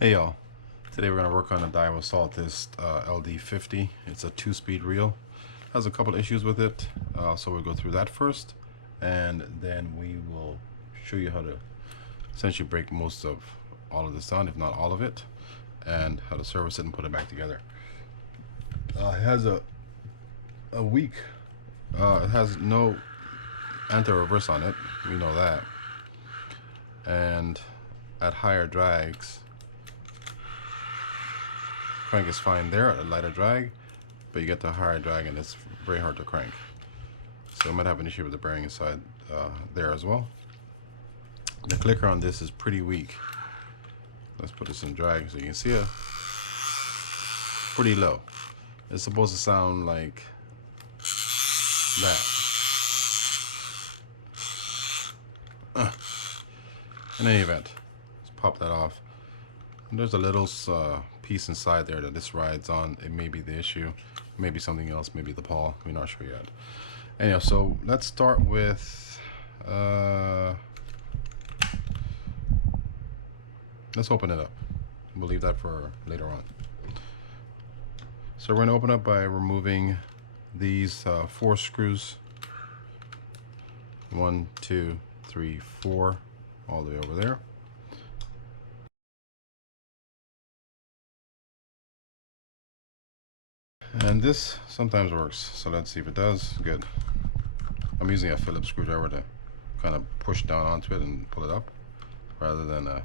Hey y'all, today we're going to work on a Daiwa Saltist LD50. It's a 2-speed reel. Has a couple issues with it, so we'll go through that first, and then we will show you how to essentially break most of all of this down, if not all of it, and how to service it and put it back together. It has a weak, it has no anti-reverse on it, we know that, and at higher drags, crank is fine there at a lighter drag, but you get the higher drag and it's very hard to crank. So you might have an issue with the bearing inside there as well. The clicker on this is pretty weak. Let's put this in drag so you can see it. Pretty low. It's supposed to sound like that. In any event, let's pop that off. And there's a little piece inside there that this rides on. It may be the issue, maybe something else, maybe the pawl. We're not sure yet. Anyhow, so let's start with let's open it up. We'll leave that for later on. So we're going to open up by removing these 4 screws. 1, 2, 3, 4, all the way over there. And this sometimes works, so let's see if it does. Good. I'm using a Phillips screwdriver to kind of push down onto it and pull it up, rather than a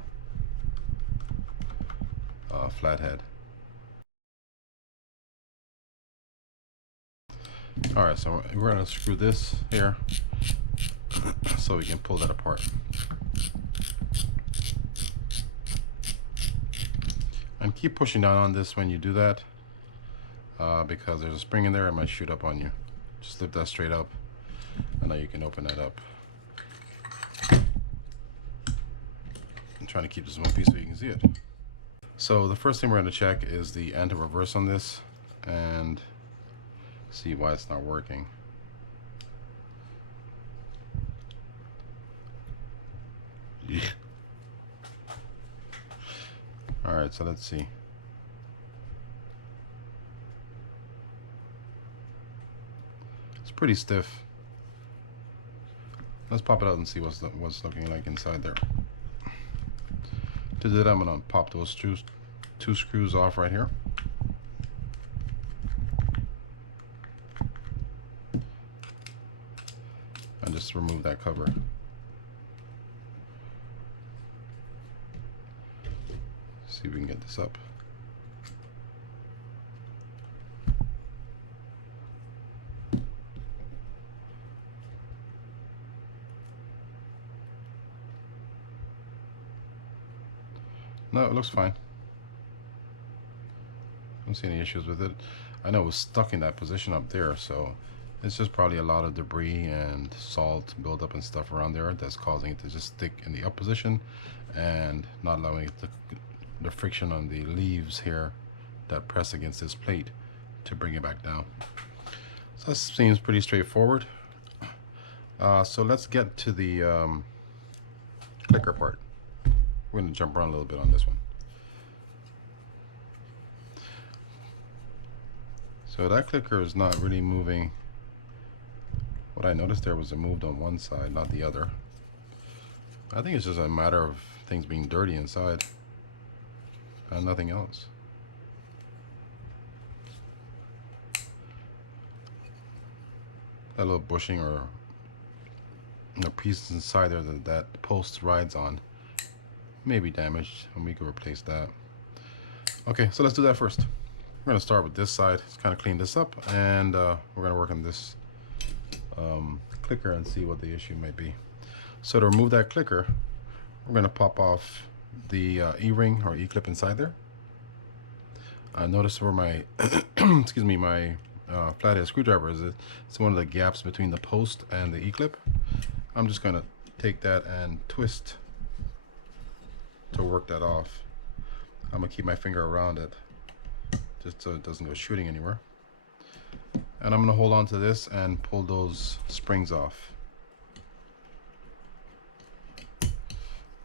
flathead. Alright, so we're going to screw this here so we can pull that apart. And keep pushing down on this when you do that, because there's a spring in there, it might shoot up on you. Just lift that straight up, and now you can open that up. I'm trying to keep this in one piece so you can see it. So the first thing we're going to check is the anti-reverse on this, and see why it's not working. Yeah. Alright, so let's see. It's pretty stiff. Let's pop it out and see what's looking like inside there. To do that, I'm going to pop those 2 screws off right here. And just remove that cover. See if we can get this up. No, it looks fine. Don't see any issues with it. I know it was stuck in that position up there, so it's just probably a lot of debris and salt buildup and stuff around there that's causing it to just stick in the up position and not allowing it to, the friction on the leaves here that press against this plate, to bring it back down. So that seems pretty straightforward. So let's get to the clicker part. We're going to jump around a little bit on this one. So that clicker is not really moving. What I noticed there was it moved on one side, not the other. I think it's just a matter of things being dirty inside and nothing else. That little bushing or the piece inside there that post rides on may be damaged, and we can replace that. Okay, so let's do that first. We're going to start with this side. Let's kind of clean this up, and we're going to work on this clicker and see what the issue might be. So to remove that clicker, we're going to pop off the E-ring or E-clip inside there. Notice where my excuse me, my flathead screwdriver is. It's one of the gaps between the post and the E-clip. I'm just going to take that and twist to work that off. I'm going to keep my finger around it just so it doesn't go shooting anywhere. And I'm going to hold on to this and pull those springs off.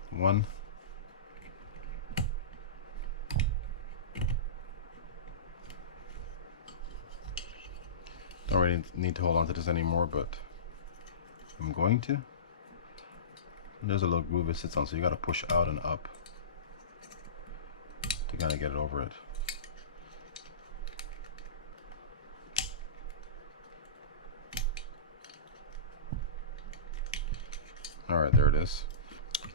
1, really need to hold on to this anymore, but I'm going to. There's a little groove it sits on, so you got to push out and up to kind of get it over it. All right, there it is.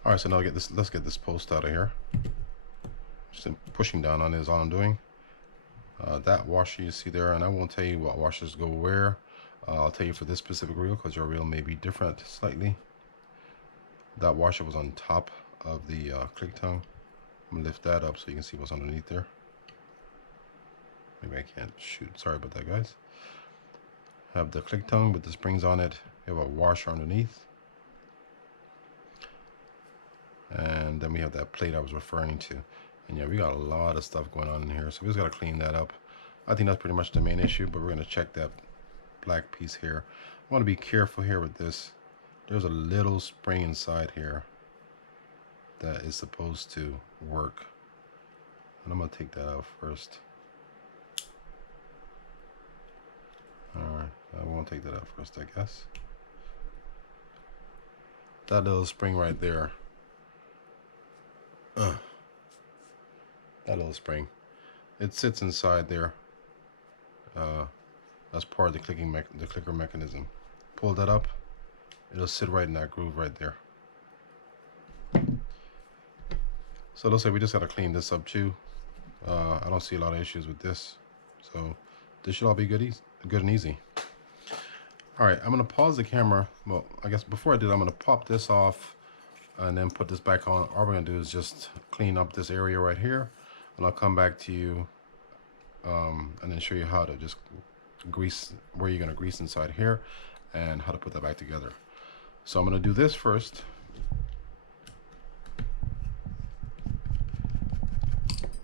All right, so now let's get this post out of here. Just pushing down on it is all I'm doing. That washer you see there, and I won't tell you what washers go where. I'll tell you for this specific reel because your reel may be different slightly. That washer was on top of the click tongue. I'm gonna lift that up so you can see what's underneath there. Maybe I can't shoot. Sorry about that, guys. Have the click tongue with the springs on it. We have a washer underneath. And then we have that plate I was referring to. And yeah, we got a lot of stuff going on in here, so we just got to clean that up. I think that's pretty much the main issue, but we're going to check that black piece here. I want to be careful here with this. There's a little spring inside here that is supposed to work. And I'm going to take that out first. Alright, I won't take that out first, I guess. That little spring right there. That little spring, it sits inside there as part of the clicker mechanism. Pull that up, it'll sit right in that groove right there. So it looks like we just got to clean this up too. I don't see a lot of issues with this, so this should all be good and easy. All right, I'm gonna pause the camera. Well, I guess before I do that, I'm gonna pop this off and then put this back on. All we're gonna do is just clean up this area right here, and I'll come back to you and then show you how to just grease, where you're gonna grease inside here, and how to put that back together. So I'm gonna do this first.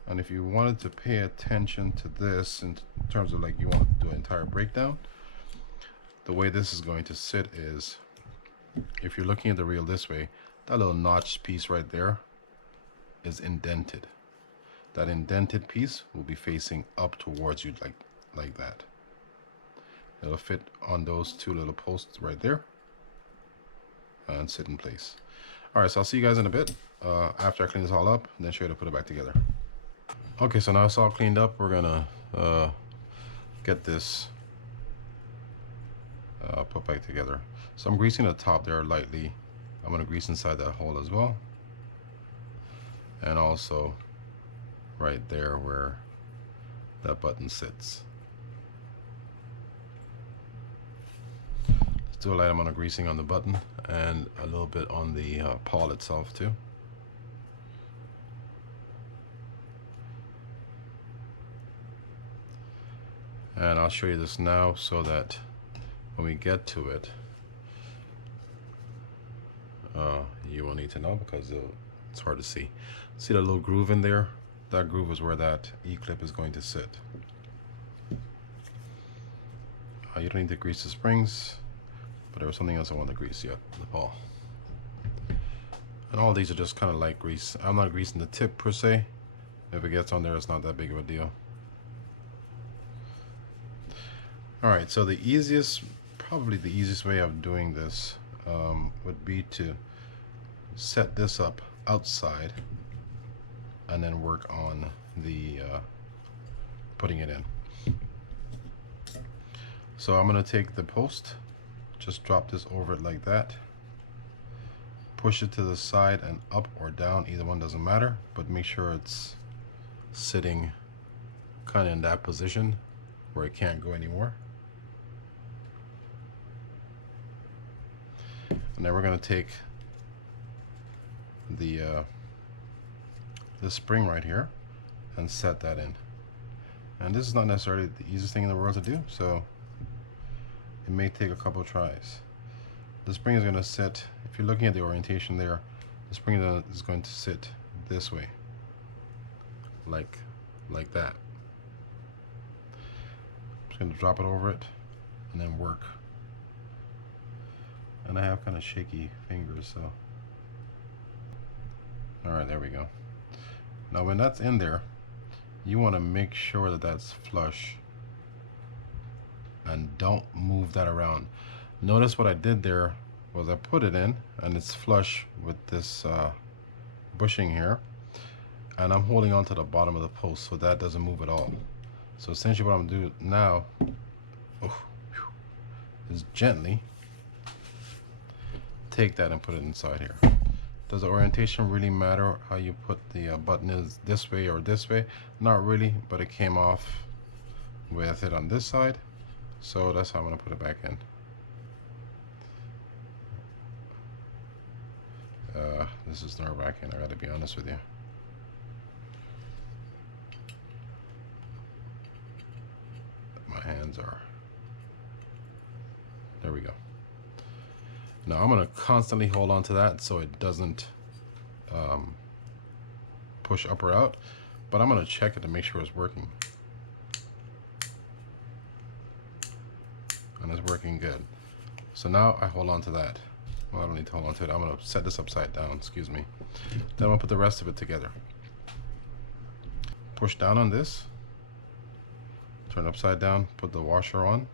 And if you wanted to pay attention to this in terms of like you want to do an entire breakdown, the way this is going to sit is, if you're looking at the reel this way, that little notched piece right there is indented. That indented piece will be facing up towards you like that. It'll fit on those two little posts right there and sit in place. All right, so I'll see you guys in a bit after I clean this all up and then show you how to put it back together. Okay, so now it's all cleaned up. We're gonna get this put back together. So I'm greasing the top there lightly. I'm gonna grease inside that hole as well, and also right there where that button sits. Let's do a light amount of greasing on the button and a little bit on the pawl itself too. And I'll show you this now so that when we get to it, you will need to know, because it's hard to see. See that little groove in there? That groove is where that E-clip is going to sit. You don't need to grease the springs, but there was something else I wanted to grease yet, the pawl. And all these are just kind of light grease. I'm not greasing the tip per se. If it gets on there, it's not that big of a deal. Alright, so the easiest, probably the easiest way of doing this would be to set this up outside and then work on the putting it in. So I'm going to take the post, just drop this over it like that, push it to the side and up or down, either one doesn't matter, but make sure it's sitting kind of in that position where it can't go anymore. And then we're going to take the spring right here and set that in. And this is not necessarily the easiest thing in the world to do, so it may take a couple of tries. The spring is going to sit, if you're looking at the orientation there, the spring is going to sit this way, like that. I'm just going to drop it over it and then work. And I have kind of shaky fingers, so. Alright, there we go. Now when that's in there, you want to make sure that that's flush and don't move that around. Notice what I did there was I put it in and it's flush with this bushing here, and I'm holding on to the bottom of the post so that doesn't move at all. So essentially what I'm gonna do now is gently take that and put it inside here. Does the orientation really matter how you put the button is this way or this way? Not really, but it came off with it on this side, so that's how I'm gonna put it back in. This is nerve-wracking, I gotta be honest with you. My hands are, there we go. Now I'm gonna constantly hold on to that so it doesn't push up or out, but I'm gonna check it to make sure it's working. And it's working good. So now I hold on to that. Well, I don't need to hold on to it. I'm gonna set this upside down, excuse me. Then I'm gonna put the rest of it together. Push down on this, turn upside down, put the washer on,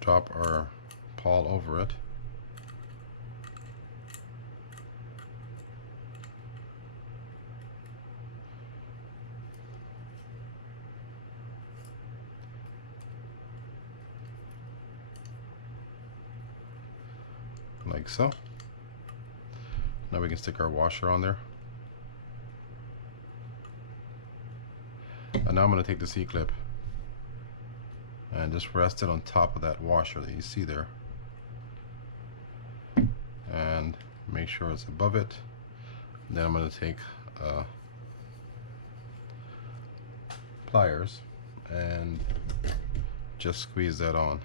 drop our pawl over it, like so. Now we can stick our washer on there. And now I'm going to take the C-clip and just rest it on top of that washer that you see there. And make sure it's above it. Then I'm going to take pliers and just squeeze that on.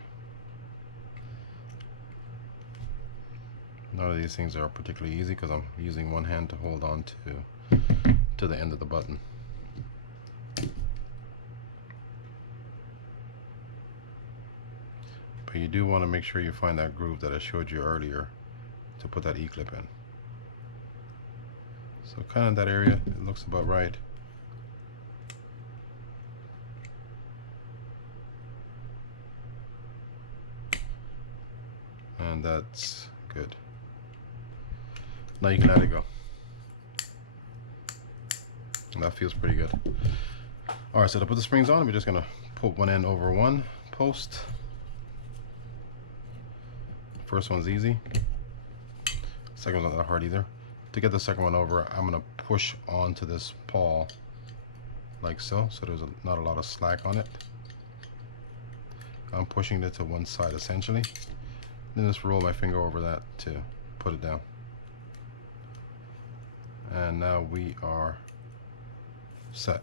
None of these things are particularly easy because I'm using one hand to hold on to the end of the button. But you do want to make sure you find that groove that I showed you earlier to put that E-clip in. So kind of that area, it looks about right. And that's good. Now you can let it go. And that feels pretty good. Alright, so to put the springs on, we're just going to put one end over one post. First one's easy. Second one's not that hard either. To get the second one over, I'm going to push onto this pawl like so. So there's not a lot of slack on it. I'm pushing it to one side essentially. Then just roll my finger over that to put it down. And now we are set.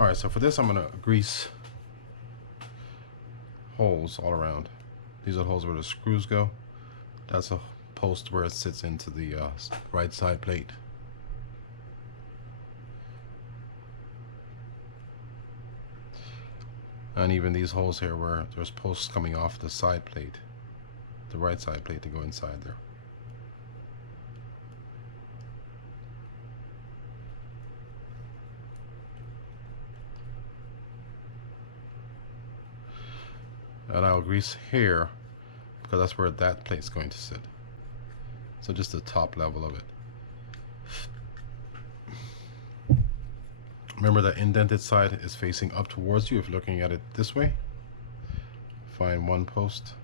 Alright, so for this I'm going to grease holes all around. These are the holes where the screws go. That's a post where it sits into the right side plate. And even these holes here where there's posts coming off the side plate, the right side plate to go inside there. And I'll grease here because that's where that plate's going to sit. So just the top level of it. Remember that indented side is facing up towards you if you're looking at it this way. Find one post,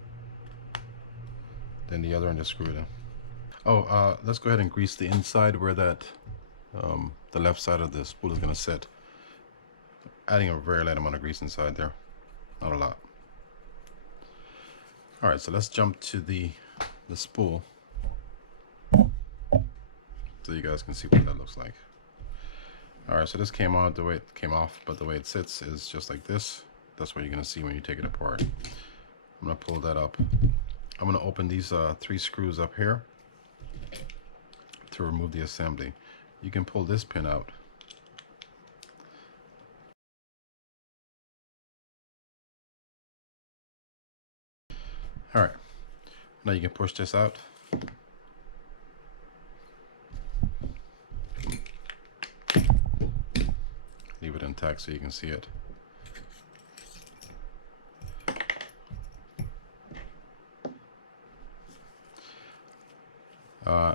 then the other, and just screw it in. Oh, let's go ahead and grease the inside where that the left side of the spool is going to sit. Adding a very light amount of grease inside there, not a lot. All right, so let's jump to the spool so you guys can see what that looks like. All right, so this came out the way it came off, but the way it sits is just like this. That's what you're gonna see when you take it apart. I'm gonna pull that up. I'm gonna open these 3 screws up here to remove the assembly. You can pull this pin out. All right, now you can push this out. intact so you can see it.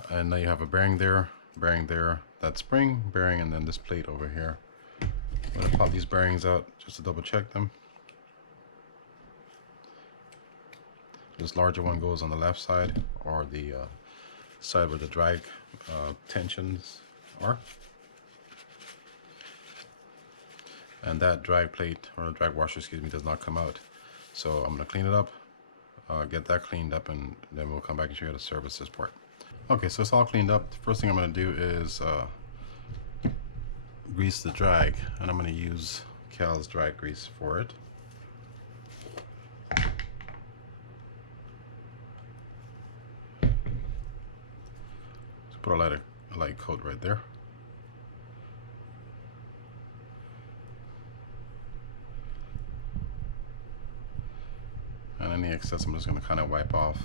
And now you have a bearing there, that spring bearing, and then this plate over here. I'm going to pop these bearings out just to double check them. This larger one goes on the left side, or the side where the drag tensions are. And that drag plate, or the drag washer, excuse me, does not come out. So I'm going to clean it up, get that cleaned up, and then we'll come back and show you how to service this part. Okay, so it's all cleaned up. The first thing I'm going to do is grease the drag, and I'm going to use Cal's drag grease for it. So put a light coat right there. And any excess I'm just going to kind of wipe off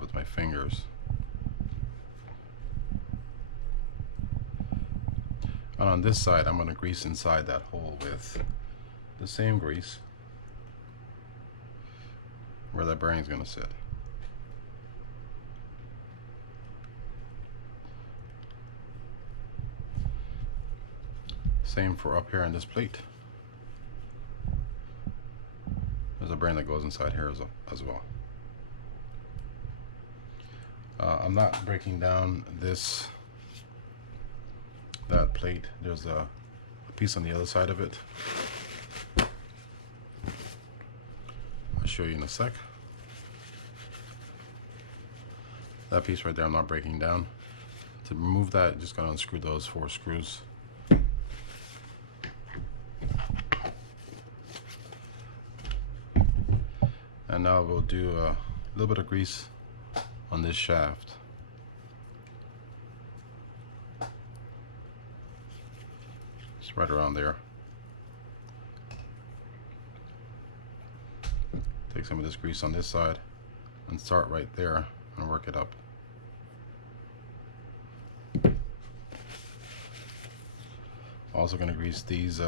with my fingers. And on this side, I'm going to grease inside that hole with the same grease where that bearing is going to sit. Same for up here on this plate. There's a bearing that goes inside here as well. I'm not breaking down that plate. There's a piece on the other side of it. I'll show you in a sec. That piece right there I'm not breaking down. To remove that, just gotta unscrew those 4 screws. And now we'll do a little bit of grease on this shaft. Just right around there. Take some of this grease on this side and start right there and work it up. Also going to grease these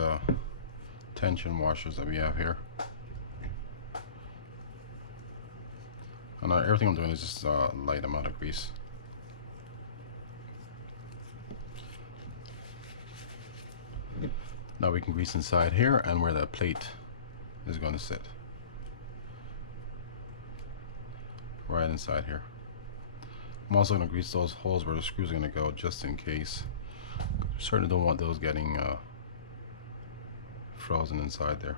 tension washers that we have here. And everything I'm doing is just a light amount of grease. Now we can grease inside here and where that plate is going to sit. Right inside here. I'm also going to grease those holes where the screws are going to go, just in case. Certainly don't want those getting frozen inside there.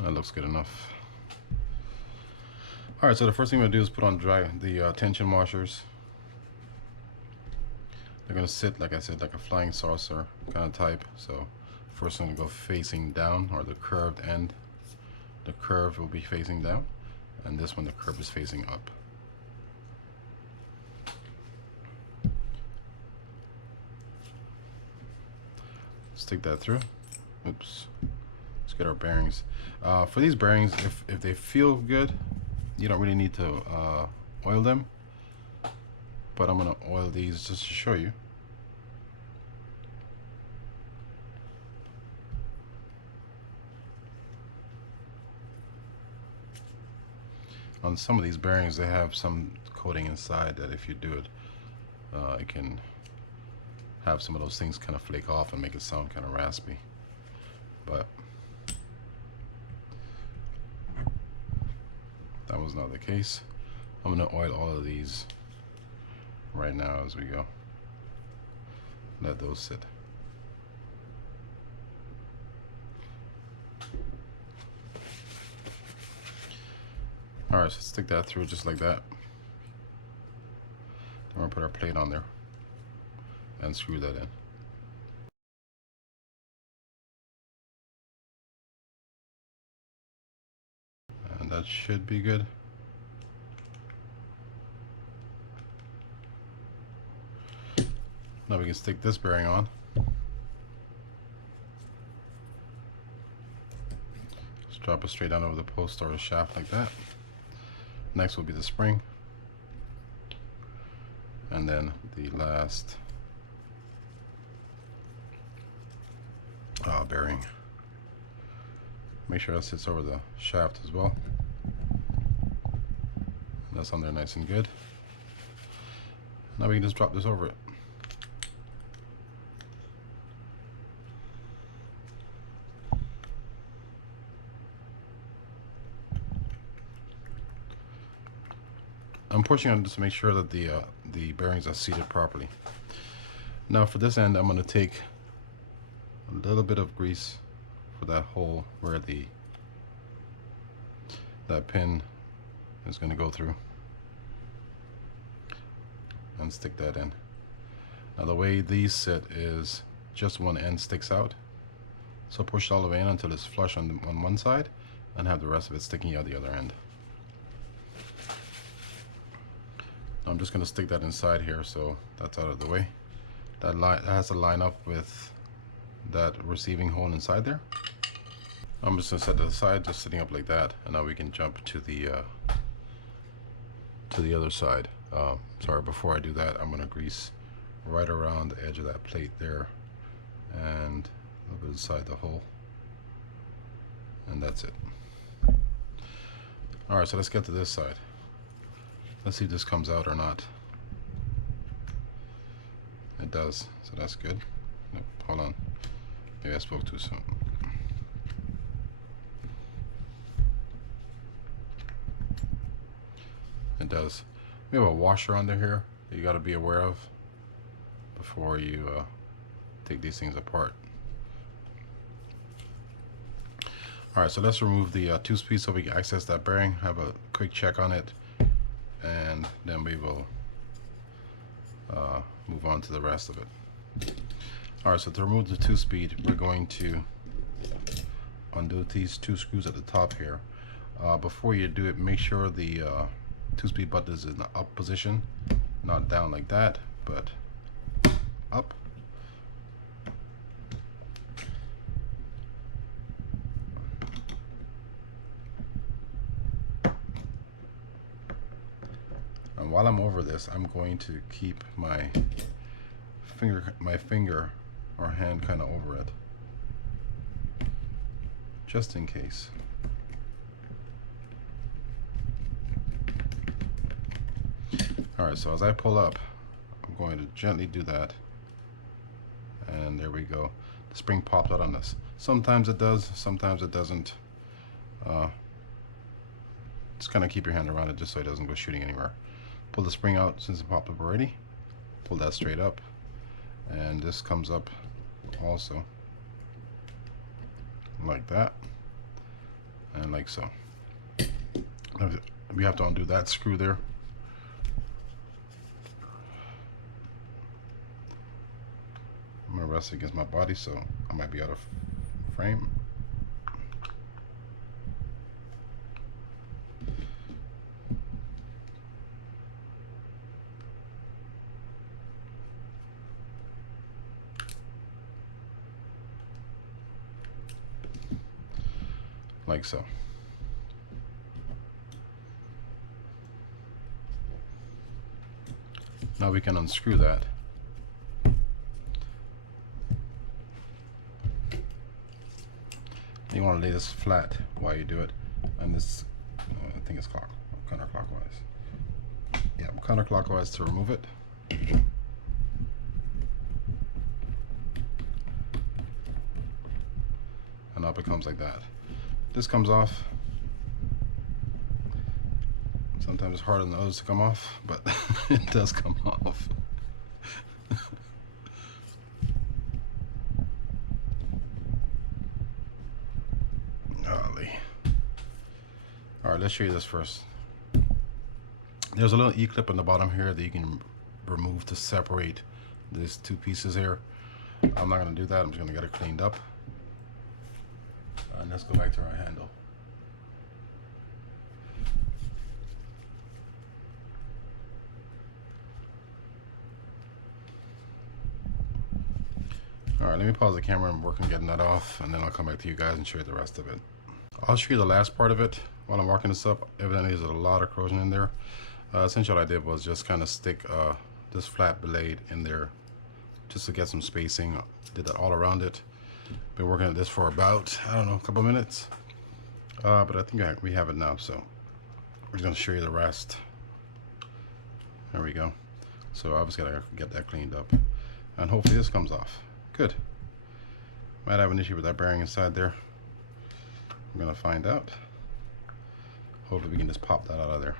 That looks good enough. Alright, so the first thing I'm going to do is put on the tension washers. They're going to sit, like I said, like a flying saucer kind of type. So first I'm going to go facing down, or the curved end. The curve will be facing down, and this one the curve is facing up. Stick that through. Oops. Let's get our bearings. For these bearings, if they feel good, you don't really need to oil them, but I'm going to oil these just to show you. On some of these bearings, they have some coating inside that if you do it, it can have some of those things kind of flake off and make it sound kind of raspy. But that was not the case. I'm going to oil all of these right now as we go. Let those sit. Alright, so stick that through just like that. Then we're going to put our plate on there and screw that in. And that should be good. Now we can stick this bearing on. drop it straight down over the post or the shaft like that. Next will be the spring, and then the last bearing. Make sure that sits over the shaft as well. That's on there nice and good. Now we can just drop this over it. I'm pushing on just to make sure that the bearings are seated properly. Now for this end, I'm going to take a little bit of grease for that hole where that pin is going to go through, and stick that in. Now the way these sit is just one end sticks out, so push it all the way in until it's flush on one side, and have the rest of it sticking out the other end. I'm just going to stick that inside here so that's out of the way. That has to line up with that receiving hole inside there. I'm just going to set that aside, just sitting up like that, and now we can jump to the other side. Sorry, before I do that, I'm going to grease right around the edge of that plate there and a little bit inside the hole, and that's it. Alright, so let's get to this side. Let's see if this comes out or not. It does, so that's good. Nope, hold on. Maybe I spoke too soon. It does. We have a washer under here that you got to be aware of before you take these things apart. Alright, so let's remove the 2-speed so we can access that bearing, have a quick check on it, and then we will move on to the rest of it. Alright, so to remove the 2-speed, we're going to undo these 2 screws at the top here. Before you do it, make sure the 2-speed button is in the up position, not down like that, but up. And while I'm over this, I'm going to keep my finger or hand kind of over it, just in case. Alright, so as I pull up, I'm going to gently do that, and there we go. The spring popped out on this. Sometimes it does, sometimes it doesn't. Just kind of keep your hand around it just so it doesn't go shooting anywhere. Pull the spring out since it popped up already. Pull that straight up, and this comes up also like that, and like so. We have to undo that screw there. I'm gonna rest against my body, so I might be out of frame. Like so. Now we can unscrew that. You want to lay this flat while you do it, and this I think it's counterclockwise. Yeah, counterclockwise to remove it. And up it comes like that. This comes off. Sometimes it's hard on the others to come off, but it does come off. Alright, let's show you this first. There's a little E-clip on the bottom here that you can remove to separate these 2 pieces here. I'm not going to do that. I'm just going to get it cleaned up. And let's go back to our handle. Alright, let me pause the camera and work on getting that off, and then I'll come back to you guys and show you the rest of it. I'll show you the last part of it while I'm marking this up. Evidently there's a lot of corrosion in there. Essentially what I did was just kind of stick this flat blade in there just to get some spacing. Did that all around it. Been working at this for about, I don't know, a couple minutes. But I think we have it now, so we're just going to show you the rest. There we go. So obviously I gotta get that cleaned up. And hopefully this comes off. Good. Might have an issue with that bearing inside there. I'm gonna find out. Hopefully we can just pop that out of there.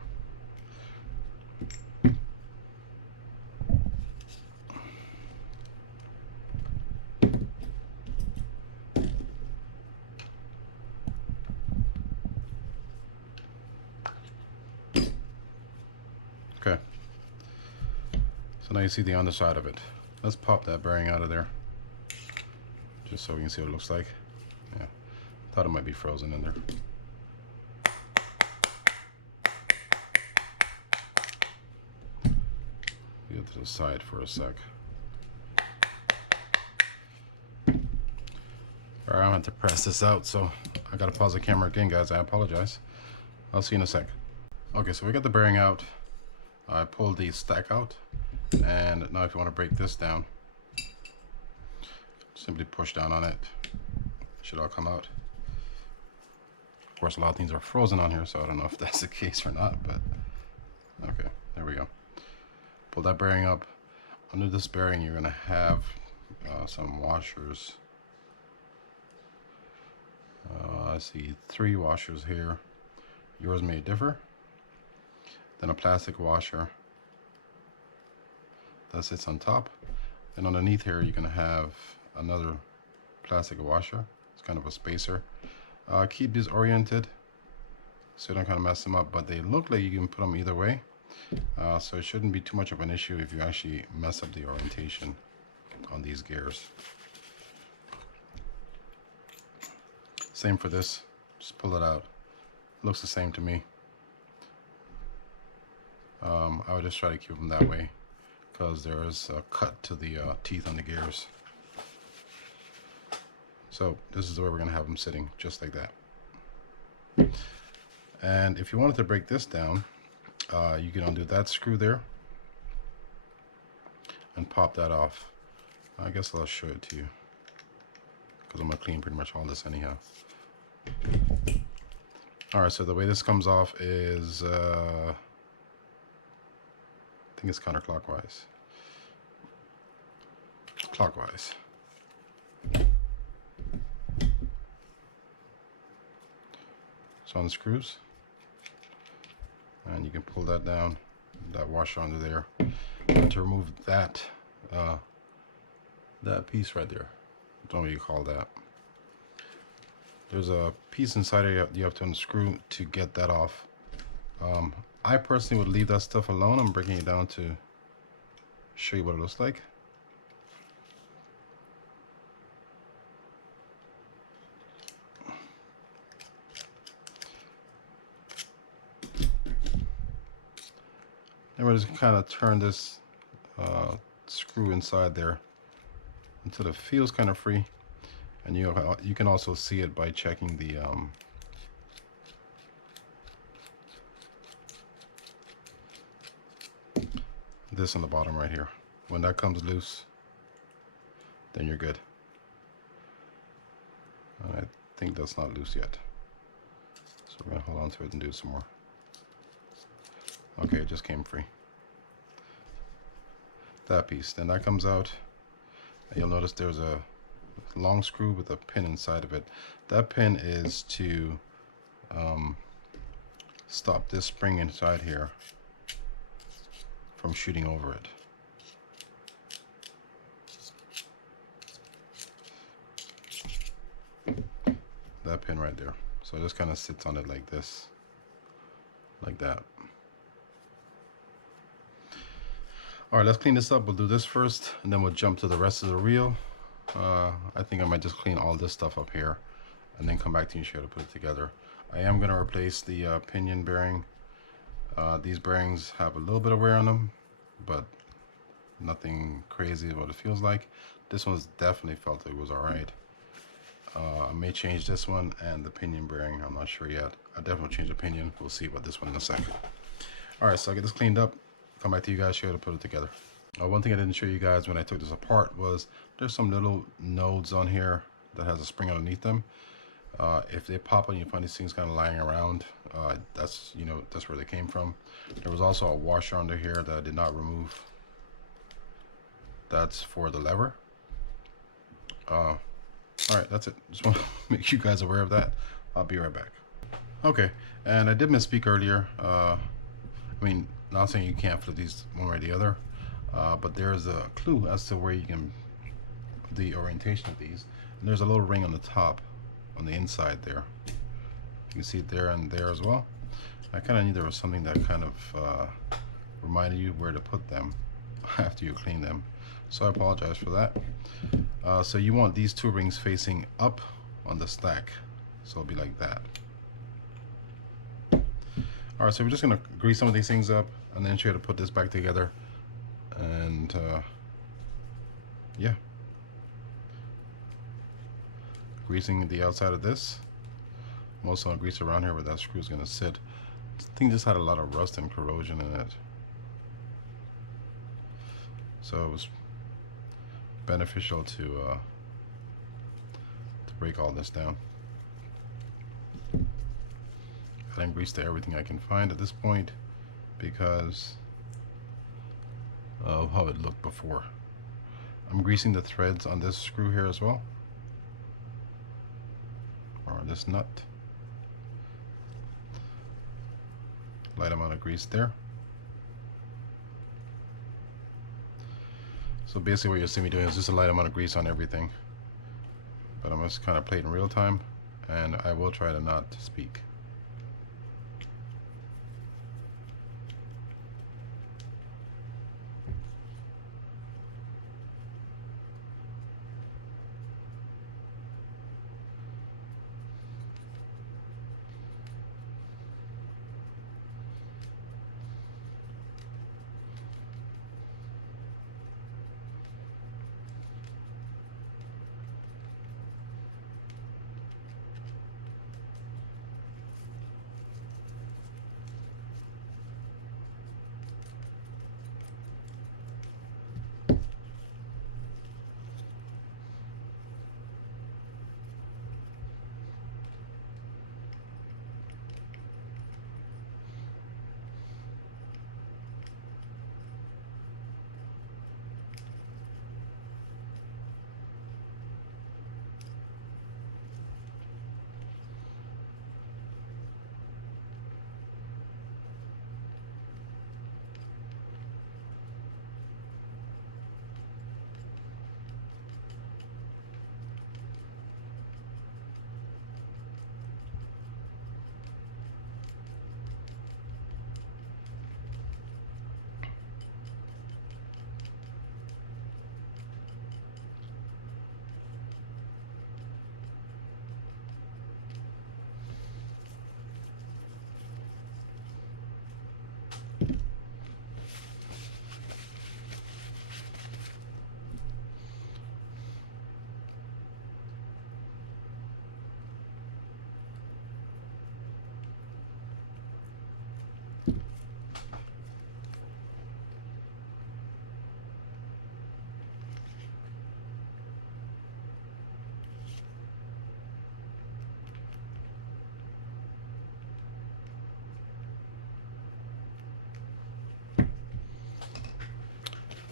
Okay. So now you see the underside of it. Let's pop that bearing out of there, just so we can see what it looks like. Yeah, thought it might be frozen in there. Get to the side for a sec. Alright, I'm going to have to press this out, so I gotta pause the camera again, guys. I apologize. I'll see you in a sec. Okay, so we got the bearing out. I pulled the stack out, and now if you want to break this down, simply push down on it. It should all come out. Of course, a lot of things are frozen on here, so I don't know if that's the case or not, but okay, there we go. Pull that bearing up. Under this bearing, you're going to have some washers. I see 3 washers here. Yours may differ. Then a plastic washer that sits on top. And underneath here, you're going to have another plastic washer. It's kind of a spacer. Keep these oriented so you don't kind of mess them up, but they look like you can put them either way. So it shouldn't be too much of an issue if you actually mess up the orientation on these gears. Same for this. Just pull it out. Looks the same to me. I would just try to keep them that way because there is a cut to the teeth on the gears. So this is the way we're going to have them sitting, just like that. And if you wanted to break this down, you can undo that screw there and pop that off. I guess I'll show it to you because I'm going to clean pretty much all this anyhow. Alright, so the way this comes off is, I think it's counterclockwise. Clockwise. So unscrews, and you can pull that down, that washer under there, and to remove that that piece right there. I don't know what you call that. There's a piece inside here you have to unscrew to get that off. I personally would leave that stuff alone. I'm breaking it down to show you what it looks like. And we're just kind of turn this screw inside there until it feels kind of free. And you can also see it by checking the this on the bottom right here. When that comes loose, then you're good. I think that's not loose yet, so we're gonna hold on to it and do some more. Okay, it just came free. That piece, then that comes out. You'll notice there's a long screw with a pin inside of it. That pin is to stop this spring inside here from shooting over it. That pin right there. So it just kind of sits on it like this, like that. All right, let's clean this up. We'll do this first, and then we'll jump to the rest of the reel. I think I might just clean all this stuff up here, and then come back to you and show you how to put it together. I am going to replace the pinion bearing. These bearings have a little bit of wear on them, but nothing crazy what it feels like. This one's definitely felt it was all right. I may change this one and the pinion bearing. I'm not sure yet. I'll definitely change the pinion. We'll see about this one in a second. Alright, so I'll get this cleaned up. Come back to you guys, show you how to put it together. One thing I didn't show you guys when I took this apart was there's some little nodes on here that has a spring underneath them. If they pop and you find these things kind of lying around, that's where they came from. There was also a washer under here that I did not remove. That's for the lever. Alright, that's it. Just want to make you guys aware of that. I'll be right back. Okay, and I did misspeak earlier. I mean, not saying you can't flip these one way or the other, but there's a clue as to where you can, the orientation of these. And there's a little ring on the top, on the inside there. You can see it there and there as well. I kind of knew there was something that kind of reminded you where to put them after you clean them. So I apologize for that. So you want these two rings facing up on the stack. So it'll be like that. Alright, so we're just going to grease some of these things up and then show you how to put this back together. And yeah. Greasing the outside of this. I'm also going to grease around here where that screw is going to sit. This thing just had a lot of rust and corrosion in it. So it was beneficial to break all this down. I didn't grease to everything I can find at this point because of how it looked before. I'm greasing the threads on this screw here as well, or this nut. Light amount of grease there. So basically what you'll see me doing is just a light amount of grease on everything. But I'm just kind of play it in real time, and I will try to not speak.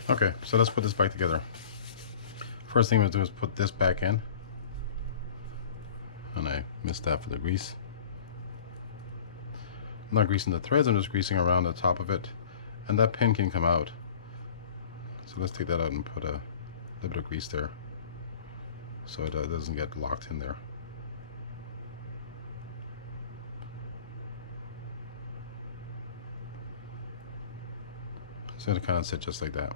Okay, so let's put this back together. First thing we'll do is put this back in. And I missed that for the grease. I'm not greasing the threads, I'm just greasing around the top of it. And that pin can come out. So let's take that out and put a little bit of grease there, so it doesn't get locked in there. So it'll kind of sit just like that.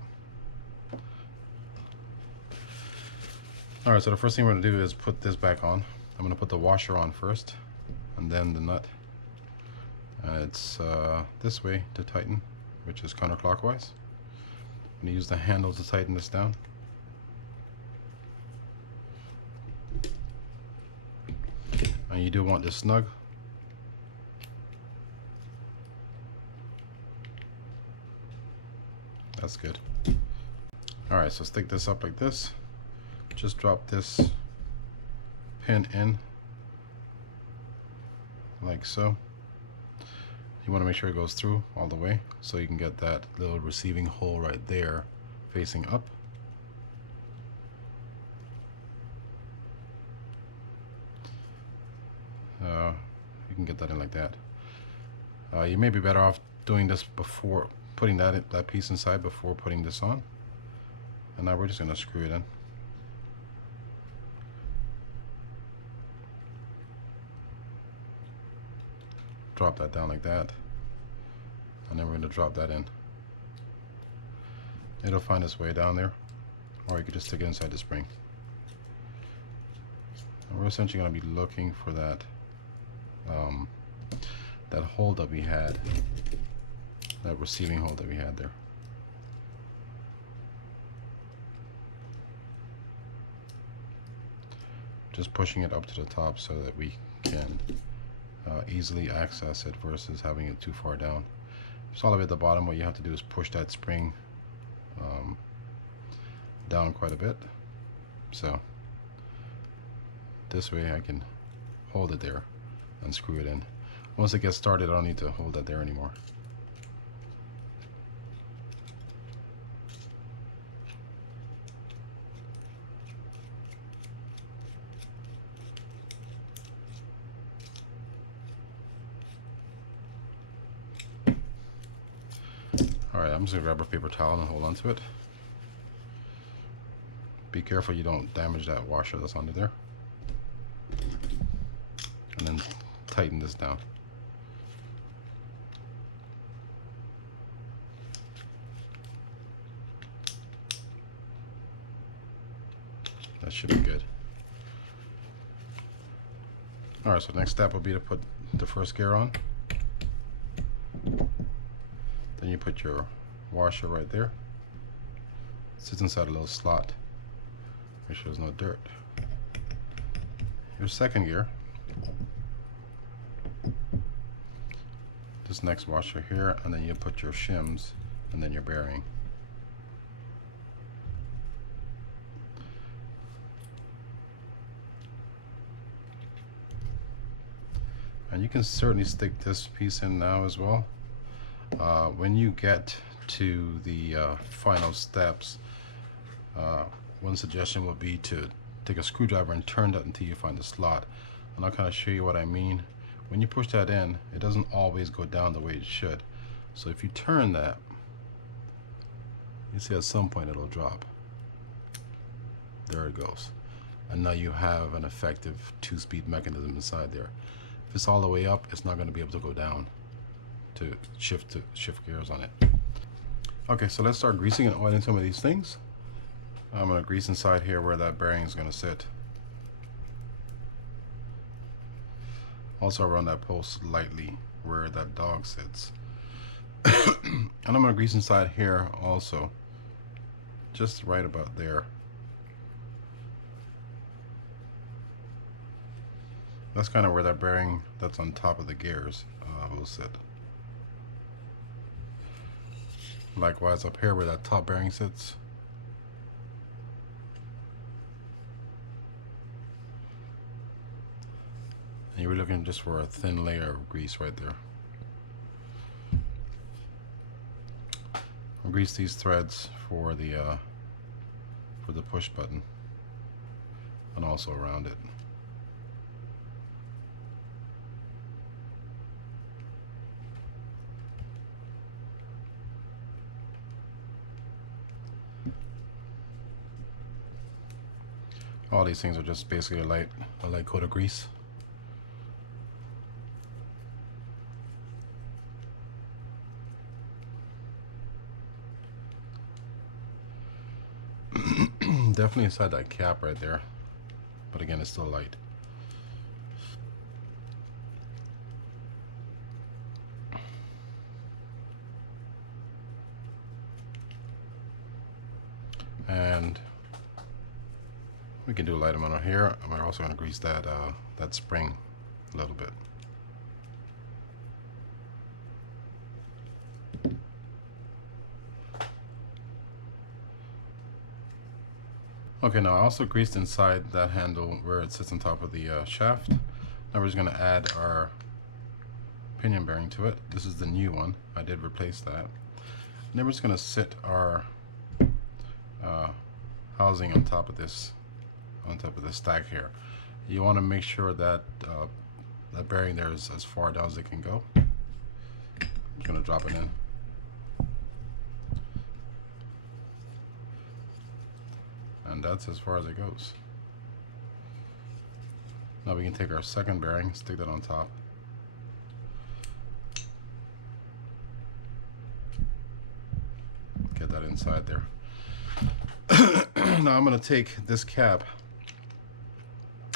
Alright, so the first thing we're going to do is put this back on. I'm going to put the washer on first, and then the nut. And it's this way to tighten, which is counterclockwise. I'm going to use the handle to tighten this down. And you do want this snug. That's good. Alright, so stick this up like this. Just drop this pin in like so. You want to make sure it goes through all the way so you can get that little receiving hole right there facing up. You can get that in like that. You may be better off doing this before putting that piece inside before putting this on. And now we're just going to screw it in. Drop that down like that, and then we're going to drop that in. It'll find its way down there, or you could just stick it inside the spring. And we're essentially going to be looking for that that hole that we had, that receiving hole that we had there. Just pushing it up to the top so that we can easily access it versus having it too far down. If it's all the way at the bottom, what you have to do is push that spring down quite a bit. So this way I can hold it there and screw it in. Once it gets started, I don't need to hold that there anymore. Alright, I'm just going to grab a paper towel and hold on to it. Be careful you don't damage that washer that's under there. And then tighten this down. That should be good. Alright, so the next step will be to put the first gear on. Then you put your washer right there. It sits inside a little slot. Make sure there's no dirt. Your second gear. This next washer here, and then you put your shims and then your bearing. And you can certainly stick this piece in now as well. When you get to the final steps, one suggestion would be to take a screwdriver and turn that until you find the slot. And I'll kind of show you what I mean. When you push that in, it doesn't always go down the way it should. So if you turn that, you see at some point it'll drop. There it goes. And now you have an effective 2-speed mechanism inside there. If it's all the way up, it's not going to be able to go down to shift gears on it. Okay, so let's start greasing and oiling some of these things. I'm going to grease inside here where that bearing is going to sit. Also around that post lightly where that dog sits. And I'm going to grease inside here also, just right about there. That's kind of where that bearing that's on top of the gears will sit. Likewise up here where that top bearing sits. And you're looking just for a thin layer of grease right there. I'll grease these threads for the push button and also around it. All these things are just basically a light coat of grease. Definitely inside that cap right there, but again, it's still light. And we can do a light amount on here. And we're also going to grease that that spring a little bit. Okay, now I also greased inside that handle where it sits on top of the shaft. Now we're just going to add our pinion bearing to it. This is the new one. I did replace that. And then we're just going to sit our housing on top of this stack here. You want to make sure that that bearing there is as far down as it can go. I'm just going to drop it in. And that's as far as it goes. Now we can take our second bearing, stick that on top. Get that inside there. Now I'm going to take this cap,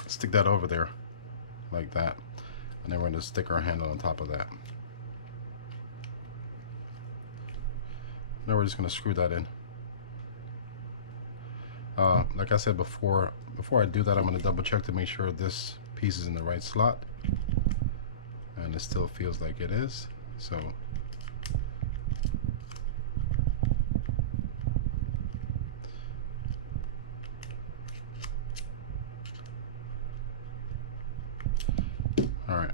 stick that over there like that, and then we're going to stick our handle on top of that. Now we're just going to screw that in. Like I said before I do that, I'm going to double check to make sure this piece is in the right slot, and it still feels like it is. So all right,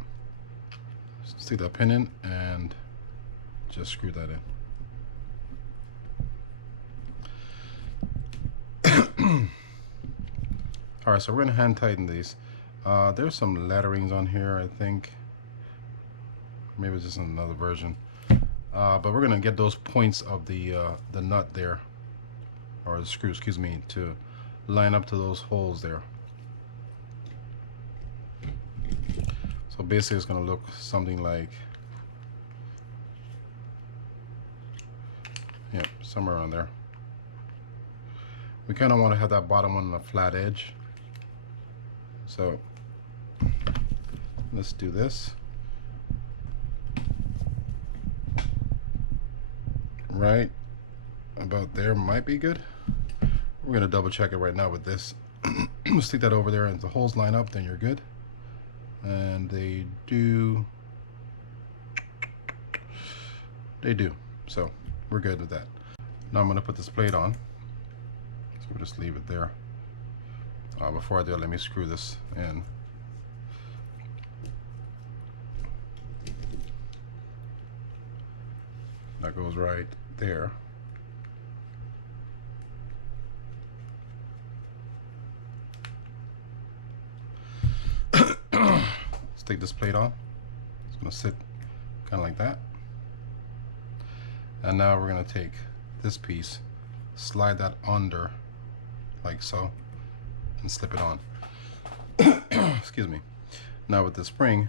stick that pin in and just screw that in. Alright, so we're going to hand tighten these. There's some letterings on here, I think. Maybe it's just another version. But we're going to get those points of the nut there, or the screw, excuse me, to line up to those holes there. So basically it's going to look something like, yep, somewhere around there. We kind of want to have that bottom one on a flat edge. So let's do this. Right about there might be good. We're going to double check it right now with this. Stick that over there, and if the holes line up, then you're good. And they do. So we're good with that. Now I'm going to put this plate on. So we'll just leave it there. Before I do it, let me screw this in. That goes right there. Let's take this plate on. It's going to sit kind of like that. And now we're going to take this piece, slide that under like so, and slip it on. Excuse me. Now with the spring,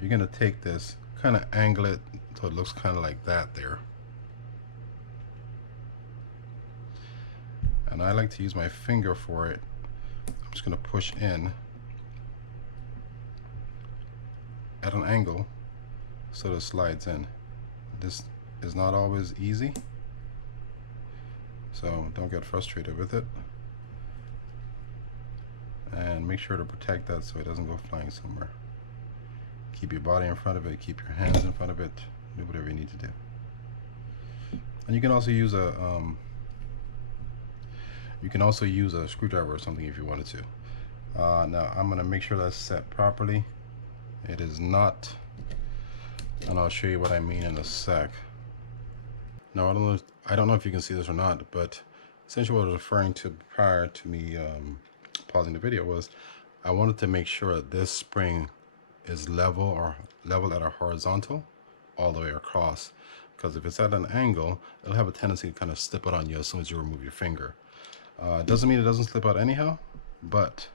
you're going to take this, kind of angle it so it looks kind of like that there. And I like to use my finger for it. I'm just going to push in at an angle so that it slides in. This is not always easy, so don't get frustrated with it. And make sure to protect that so it doesn't go flying somewhere. Keep your body in front of it, keep your hands in front of it, do whatever you need to do. And you can also use a screwdriver or something if you wanted to. Now I'm going to make sure that's set properly. It is not, and I'll show you what I mean in a sec. Now I don't know if you can see this or not, but essentially what I was referring to prior to me pausing the video was I wanted to make sure that this spring is level at a horizontal all the way across, because if it's at an angle, it'll have a tendency to kind of slip out on you as soon as you remove your finger. It doesn't mean it doesn't slip out anyhow, but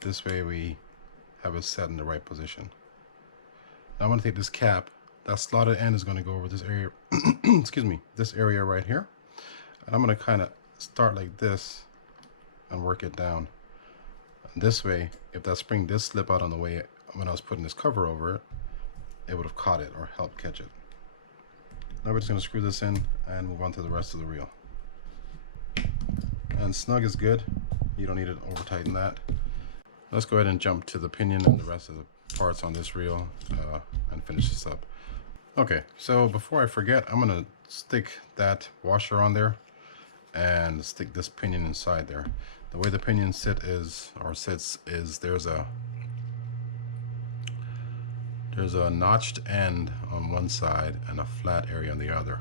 this way we have it set in the right position. Now I'm going to take this cap, that slotted end is going to go over this area excuse me, this area right here, and I'm going to kind of start like this and work it down. And this way, if that spring did slip out on the way when I was putting this cover over it, it would have caught it or helped catch it. Now we're just going to screw this in and move on to the rest of the reel. And snug is good. You don't need to over tighten that. Let's go ahead and jump to the pinion and the rest of the parts on this reel and finish this up. Okay, so before I forget, I'm gonna stick that washer on there and stick this pinion inside there. The way the pinion sits is there's a notched end on one side and a flat area on the other.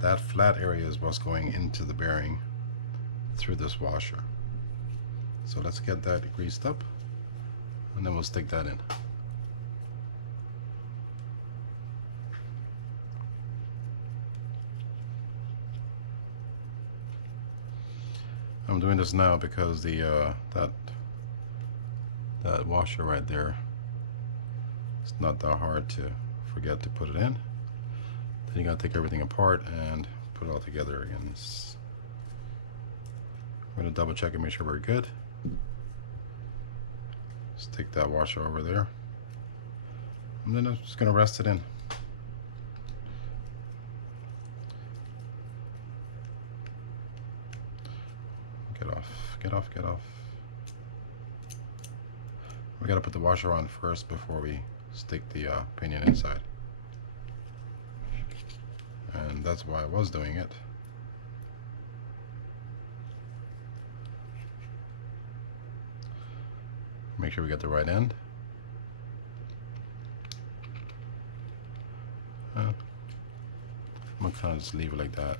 That flat area is what's going into the bearing through this washer. So let's get that greased up and then we'll stick that in. I'm doing this now because the that washer right there, it's not that hard to forget to put it in. Then you gotta take everything apart and put it all together again. I'm gonna double check and make sure we're good. Stick that washer over there, and then I'm just gonna rest it in. Get off. We gotta put the washer on first before we stick the pinion inside. And that's why I was doing it. Make sure we get the right end. I'm gonna kind of just leave it like that.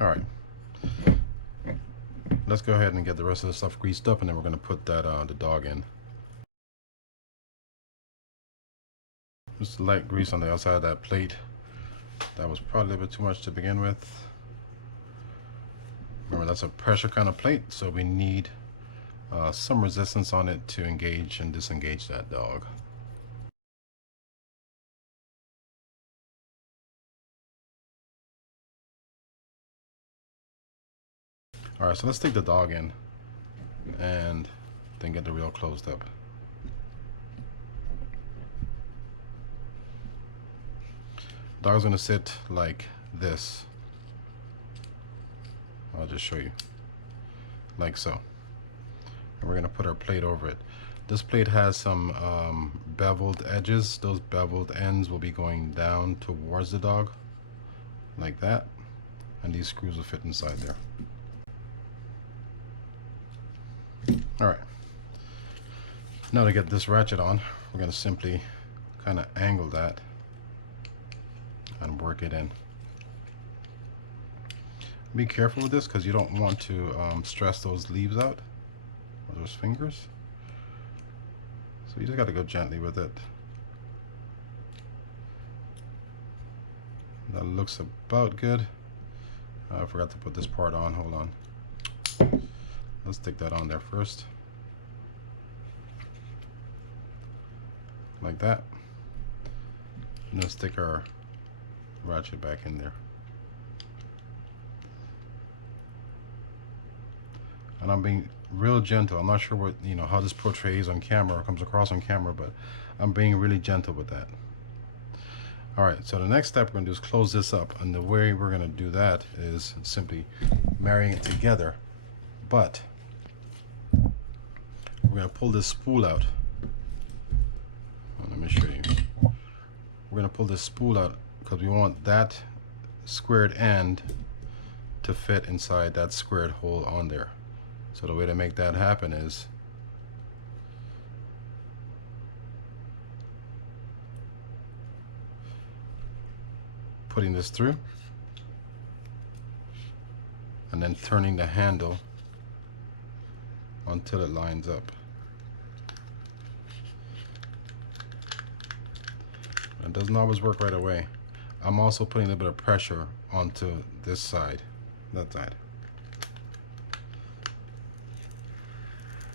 Alright, let's go ahead and get the rest of the stuff greased up, and then we're going to put that the dog in. Just light grease on the outside of that plate. That was probably a little bit too much to begin with. Remember, that's a pressure kind of plate, so we need some resistance on it to engage and disengage that dog. Alright, so let's take the dog in and then get the reel closed up. Dog's gonna sit like this. I'll just show you. Like so. And we're gonna put our plate over it. This plate has some beveled edges. Those beveled ends will be going down towards the dog. Like that. And these screws will fit inside there. Alright, now to get this ratchet on, we're going to simply kind of angle that and work it in. Be careful with this because you don't want to stress those leaves out, or those fingers. So you just got to go gently with it. That looks about good. I forgot to put this part on, hold on. Let's stick that on there first. Like that. And then stick our ratchet back in there. And I'm being real gentle. I'm not sure what, how this portrays on camera or comes across on camera, but I'm being really gentle with that. Alright, so the next step we're going to do is close this up. And the way we're going to do that is simply marrying it together. But we're going to pull this spool out. Let me show you. We're going to pull this spool out because we want that squared end to fit inside that squared hole on there. So the way to make that happen is putting this through and then turning the handle until it lines up. It doesn't always work right away. I'm also putting a little bit of pressure onto this side, that side.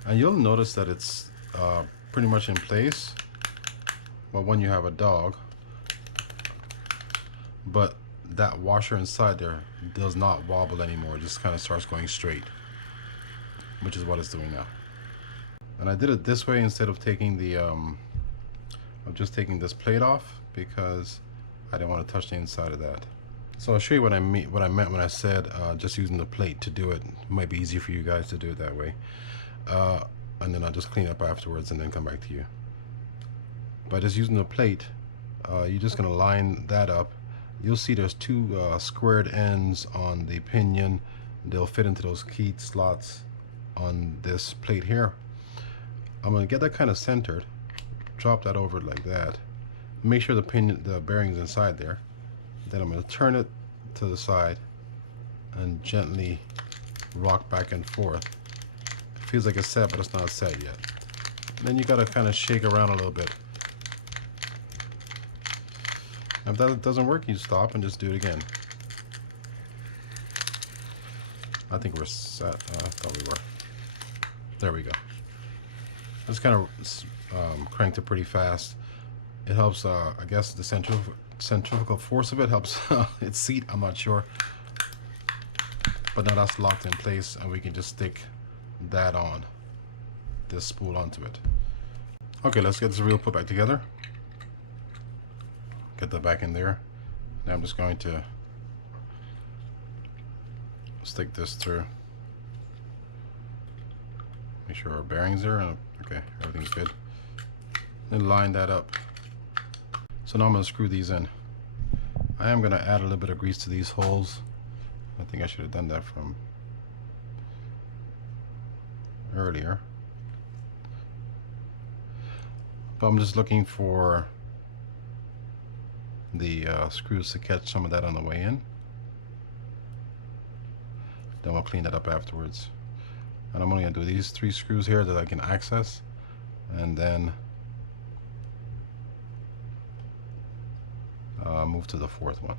And you'll notice that it's pretty much in place, well, when you have a dog, but that washer inside there does not wobble anymore. It just kind of starts going straight, which is what it's doing now. And I did it this way instead of taking the of just taking this plate off, because I didn't want to touch the inside of that. So I'll show you what I meant when I said just using the plate to do it. It might be easier for you guys to do it that way. And then I'll just clean up afterwards and then come back to you. By just using the plate, you're just going to line that up. You'll see there's two squared ends on the pinion. They'll fit into those key slots on this plate here. I'm going to get that kind of centered, drop that over like that, make sure the bearing's inside there. Then I'm going to turn it to the side and gently rock back and forth. It feels like it's set, but it's not set yet. Then you got to kind of shake around a little bit. If that doesn't work, you stop and just do it again. I think we're set. I thought we were. There we go. Just kind of cranked it pretty fast. It helps, I guess the centrifugal force of it helps its seat, I'm not sure. But now that's locked in place and we can just stick that on, this spool onto it. Okay, let's get this reel put back together. Get that back in there. Now I'm just going to stick this through. Make sure our bearings are okay, everything's good. Then line that up. So now I'm going to screw these in. I am going to add a little bit of grease to these holes. I think I should have done that from earlier. But I'm just looking for the screws to catch some of that on the way in. Then we'll clean that up afterwards. And I'm only going to do these 3 screws here that I can access, and then move to the 4th one.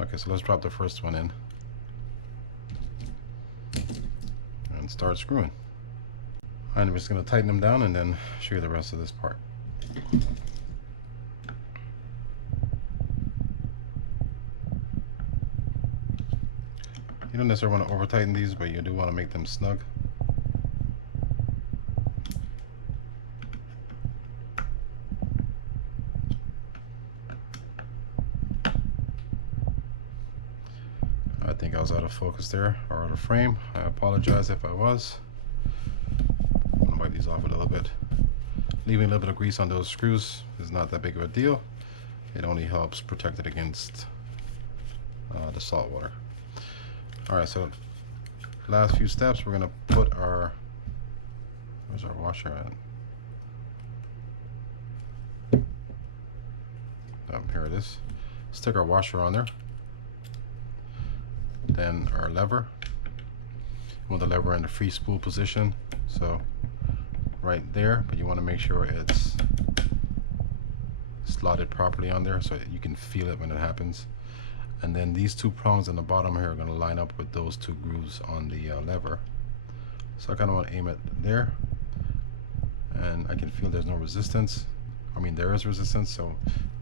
Okay, so let's drop the first one in and start screwing. And we're just going to tighten them down and then show you the rest of this part. You don't necessarily want to over tighten these, but you do want to make them snug. I think I was out of focus there, or out of frame. I apologize if I was. I'm going to wipe these off a little bit. Leaving a little bit of grease on those screws is not that big of a deal. It only helps protect it against the salt water. Alright, so last few steps, we're going to put our, where's our washer at? Here it is. Stick our washer on there. Then our lever. We want the lever in the free spool position, so right there, but you want to make sure it's slotted properly on there so you can feel it when it happens. And then these 2 prongs on the bottom here are going to line up with those 2 grooves on the lever. So I kind of want to aim it there, and I can feel there's no resistance. I mean, there is resistance, so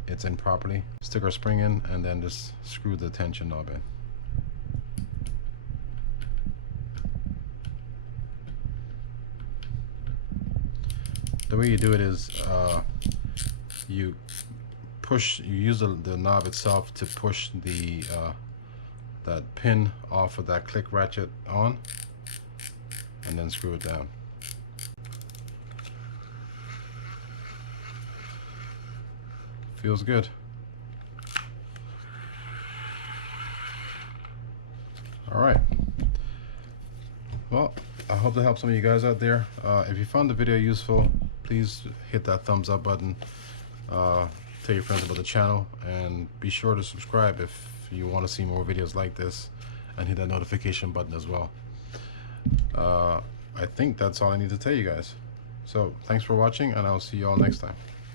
it's in properly. Stick our spring in and then just screw the tension knob in. The way you do it is you use the knob itself to push the that pin off of that click ratchet on, and then screw it down. Feels good. All right. Well, I hope that helps some of you guys out there. If you found the video useful, please hit that thumbs up button. Tell your friends about the channel, and be sure to subscribe if you want to see more videos like this, and hit that notification button as well. I think that's all I need to tell you guys. So thanks for watching, and I'll see you all next time.